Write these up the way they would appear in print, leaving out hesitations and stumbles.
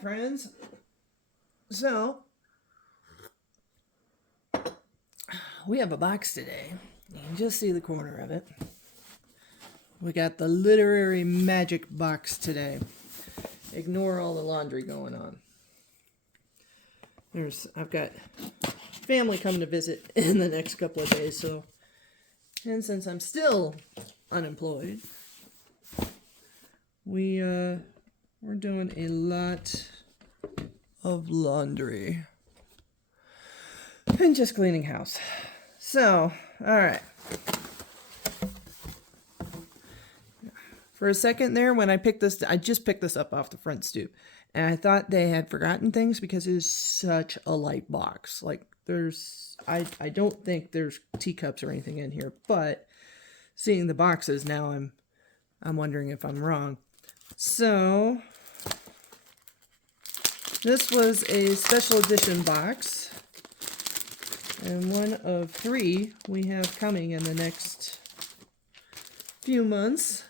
friends. So, we have a box today. You can just see the corner of it. We got the literary magic box today. Ignore all the laundry going on. I've got family coming to visit in the next couple of days, and since I'm still unemployed, we're doing a lot of laundry and just cleaning house. So, all right. For a second there, when I just picked this up off the front stoop, and I thought they had forgotten things because it is such a light box. Like I don't think there's teacups or anything in here, but seeing the boxes now, I'm wondering if I'm wrong. So this was a special edition box, and one of 3 we have coming in the next few months.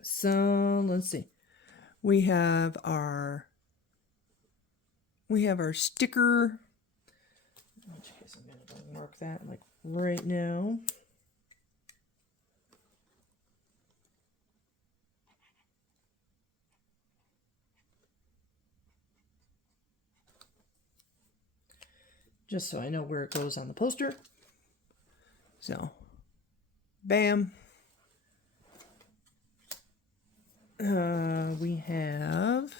So let's see. We have our sticker. In which case I'm going to mark that like right now. Just so I know where it goes on the poster. So, bam. We have,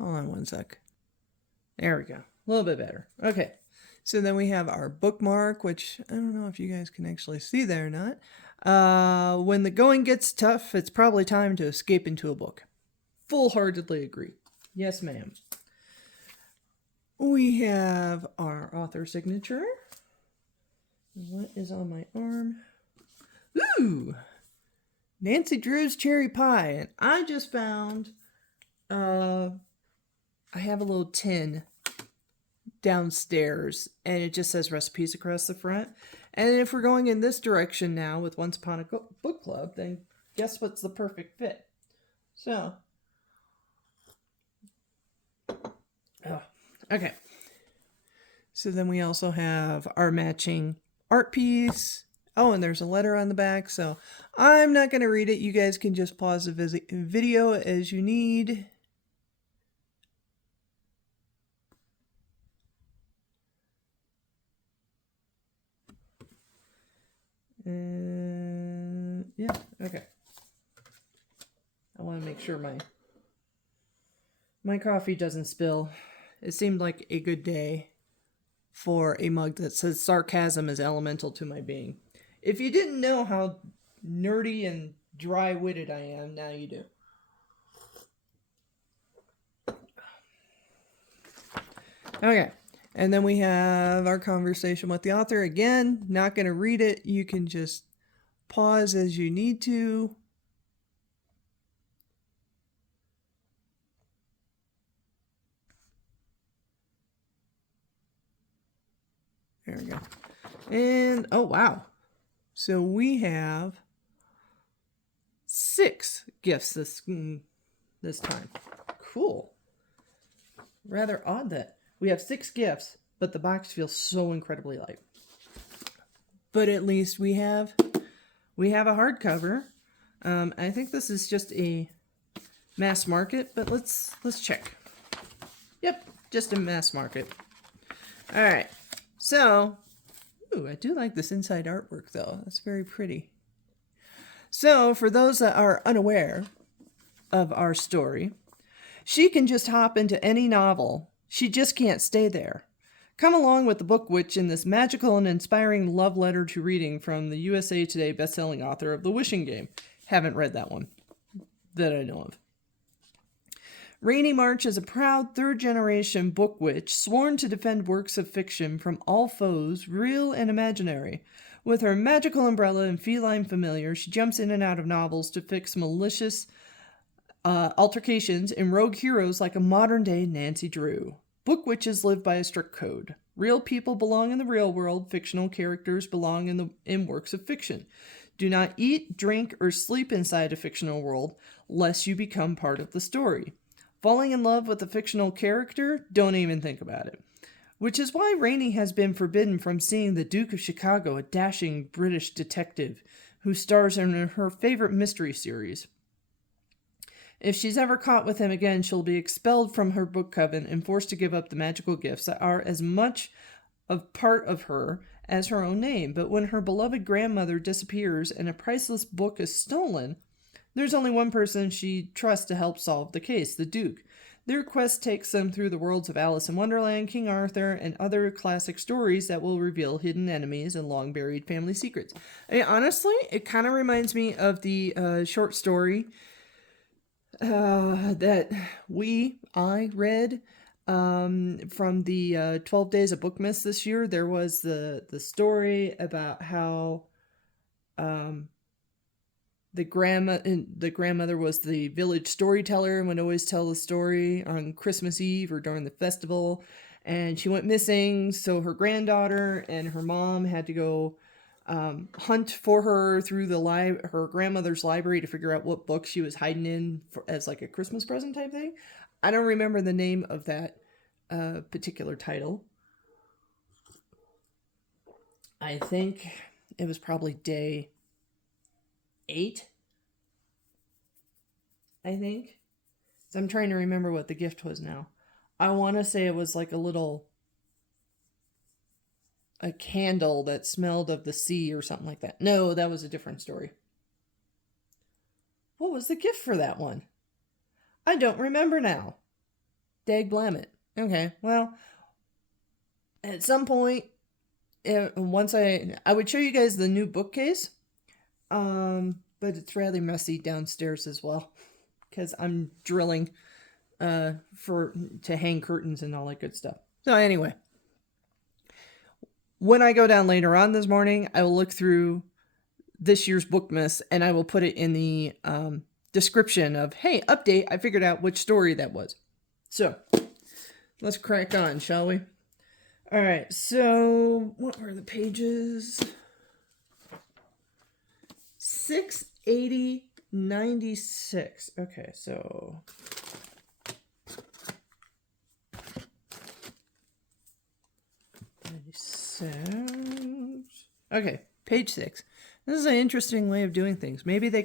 hold on one sec. There we go. A little bit better. Okay. So then we have our bookmark, which I don't know if you guys can actually see there or not. When the going gets tough, it's probably time to escape into a book. Full-heartedly agree. Yes, ma'am. We have our author signature. What is on my arm? Ooh! Nancy Drew's Cherry Pie. And I just found, I have a little tin downstairs, and it just says recipes across the front. And if we're going in this direction now with Once Upon a Book Club, then guess what's the perfect fit? So, okay. So then we also have our matching art piece. Oh, and there's a letter on the back, so I'm not going to read it. You guys can just pause the video as you need. Yeah, okay. I want to make sure my coffee doesn't spill. It seemed like a good day for a mug that says sarcasm is elemental to my being. If you didn't know how nerdy and dry-witted I am, now you do. Okay, and then we have our conversation with the author. Again, not going to read it. You can just pause as you need to. There we go. And, oh, wow. So we have 6 gifts this time. Cool. Rather odd that we have 6 gifts, but the box feels so incredibly light. But at least we have a hardcover. I think this is just a mass market, but let's check. Yep, just a mass market. All right. So, ooh, I do like this inside artwork, though. That's very pretty. So, for those that are unaware of our story, she can just hop into any novel. She just can't stay there. Come along with the Book Witch in this magical and inspiring love letter to reading from the USA Today bestselling author of The Wishing Game. Haven't read that one that I know of. Rainey March is a proud third-generation book witch sworn to defend works of fiction from all foes, real and imaginary. With her magical umbrella and feline familiar, she jumps in and out of novels to fix malicious altercations and rogue heroes like a modern-day Nancy Drew. Book witches live by a strict code. Real people belong in the real world. Fictional characters belong in works of fiction. Do not eat, drink, or sleep inside a fictional world, lest you become part of the story. Falling in love with a fictional character? Don't even think about it. Which is why Rainey has been forbidden from seeing the Duke of Chicago, a dashing British detective who stars in her favorite mystery series. If she's ever caught with him again, she'll be expelled from her book coven and forced to give up the magical gifts that are as much a part of her as her own name. But when her beloved grandmother disappears and a priceless book is stolen, there's only one person she trusts to help solve the case, the Duke. Their quest takes them through the worlds of Alice in Wonderland, King Arthur, and other classic stories that will reveal hidden enemies and long-buried family secrets. Honestly, it kind of reminds me of the short story that I read from the 12 Days of Bookmas this year. There was the story about how the grandmother was the village storyteller and would always tell the story on Christmas Eve or during the festival. And she went missing, so her granddaughter and her mom had to go hunt for her through her grandmother's library to figure out what book she was hiding in as like a Christmas present type thing. I don't remember the name of that particular title. I think it was probably day 8, I think. So I'm trying to remember what the gift was now. I want to say it was like a candle that smelled of the sea or something like that. No, that was a different story. What was the gift for that one? I don't remember now. Dagblammit. Okay, well, at some point, once I would show you guys the new bookcase. But it's rather messy downstairs as well, because I'm drilling to hang curtains and all that good stuff. So anyway, when I go down later on this morning, I will look through this year's Bookmas and I will put it in the description of, hey, update, I figured out which story that was. So let's crack on, shall we? All right, so what were the pages? 680, 96. Okay, so okay, page 6. This is an interesting way of doing things. Maybe they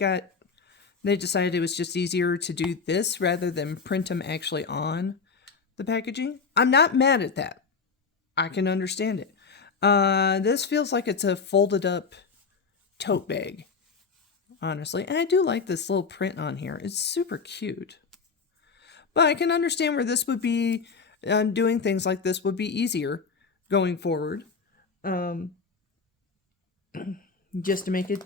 decided it was just easier to do this rather than print them actually on the packaging. I'm not mad at that. I can understand it. This feels like it's a folded up tote bag, honestly. And I do like this little print on here. It's super cute. But I can understand where this would be, doing things like this would be easier going forward. Just to make it,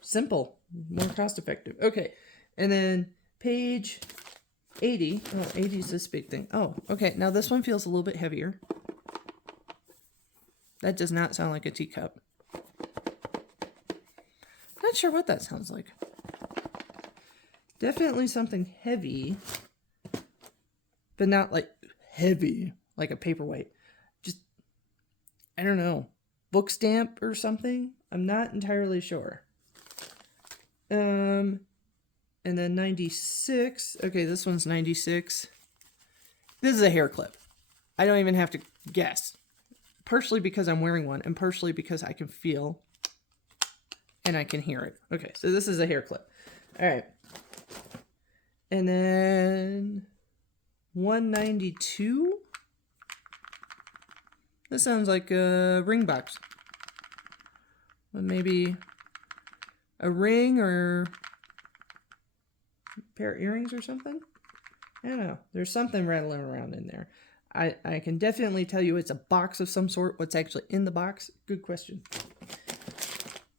simple, more cost effective. Okay, and then page 80. Oh, 80 is this big thing. Oh, okay. Now this one feels a little bit heavier. That does not sound like a teacup. Not sure what that sounds like. Definitely something heavy, but not like heavy, like a paperweight. Just, I don't know, book stamp or something? I'm not entirely sure. And then 96. Okay, this one's 96. This is a hair clip. I don't even have to guess. Partially because I'm wearing one, and partially because I can feel and I can hear it. Okay, so this is a hair clip. All right. And then 192. This sounds like a ring box. Well, maybe a ring or a pair of earrings or something. I don't know. There's something rattling around in there. I can definitely tell you it's a box of some sort. What's actually in the box? Good question.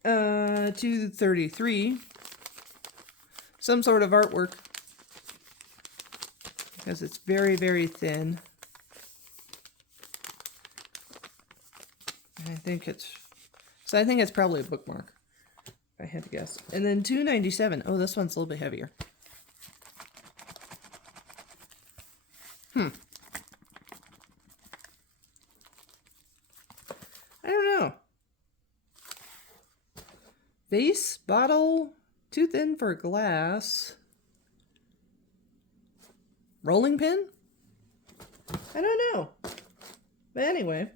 233. Some sort of artwork. Because it's very, very thin. I think it's probably a bookmark, if I had to guess. And then 297. Oh, this one's a little bit heavier. I don't know. Vase, bottle, too thin for glass. Rolling pin? I don't know. But anyway,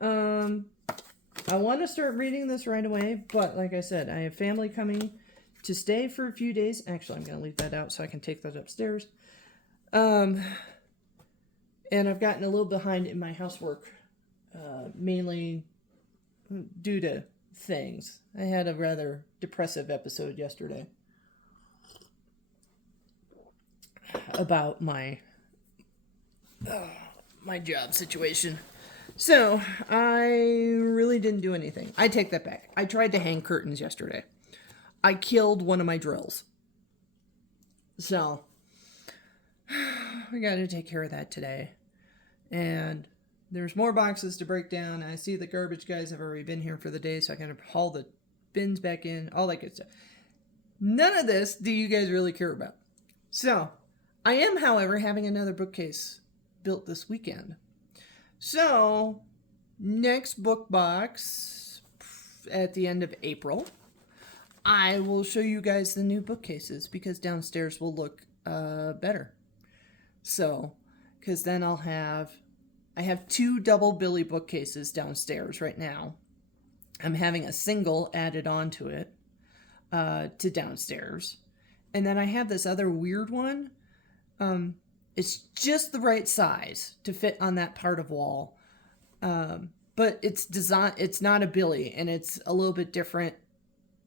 I want to start reading this right away, but like I said, I have family coming to stay for a few days. Actually, I'm going to leave that out so I can take that upstairs. And I've gotten a little behind in my housework, mainly due to things. I had a rather depressive episode yesterday about my job situation. So, I really didn't do anything. I take that back. I tried to hang curtains yesterday. I killed one of my drills. So, I got to take care of that today. And there's more boxes to break down. I see the garbage guys have already been here for the day, so I can haul the bins back in, all that good stuff. None of this do you guys really care about. So, I am, however, having another bookcase built this weekend. So, next book box at the end of April, I will show you guys the new bookcases because downstairs will look better. So, because then I have 2 double Billy bookcases downstairs right now. I'm having a single added onto it to downstairs. And then I have this other weird one. It's just the right size to fit on that part of wall. But it's not a Billy, and it's a little bit different.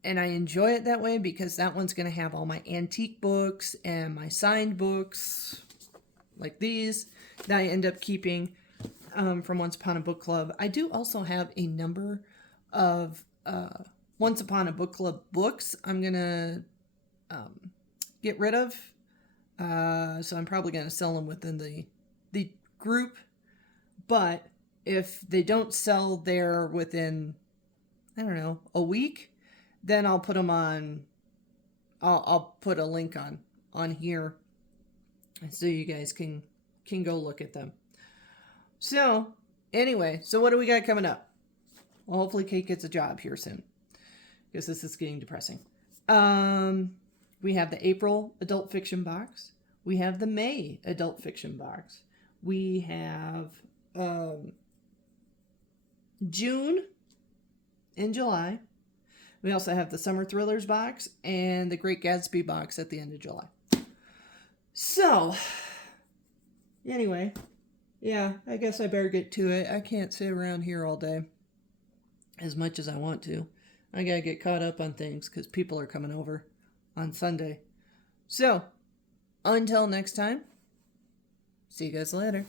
And I enjoy it that way because that one's going to have all my antique books and my signed books, like these, that I end up keeping from Once Upon a Book Club. I do also have a number of Once Upon a Book Club books I'm going to get rid of. So I'm probably going to sell them within the group. But if they don't sell there within, I don't know, a week, then I'll put them on, I'll put a link on here so you guys can go look at them. So anyway, so what do we got coming up? Well, hopefully Kate gets a job here soon because this is getting depressing. We have the April adult fiction box. We have the May adult fiction box. We have June and July. We also have the Summer Thrillers box and the Great Gatsby box at the end of July. So, anyway, yeah, I guess I better get to it. I can't sit around here all day as much as I want to. I gotta get caught up on things because people are coming over on Sunday. So, until next time, see you guys later.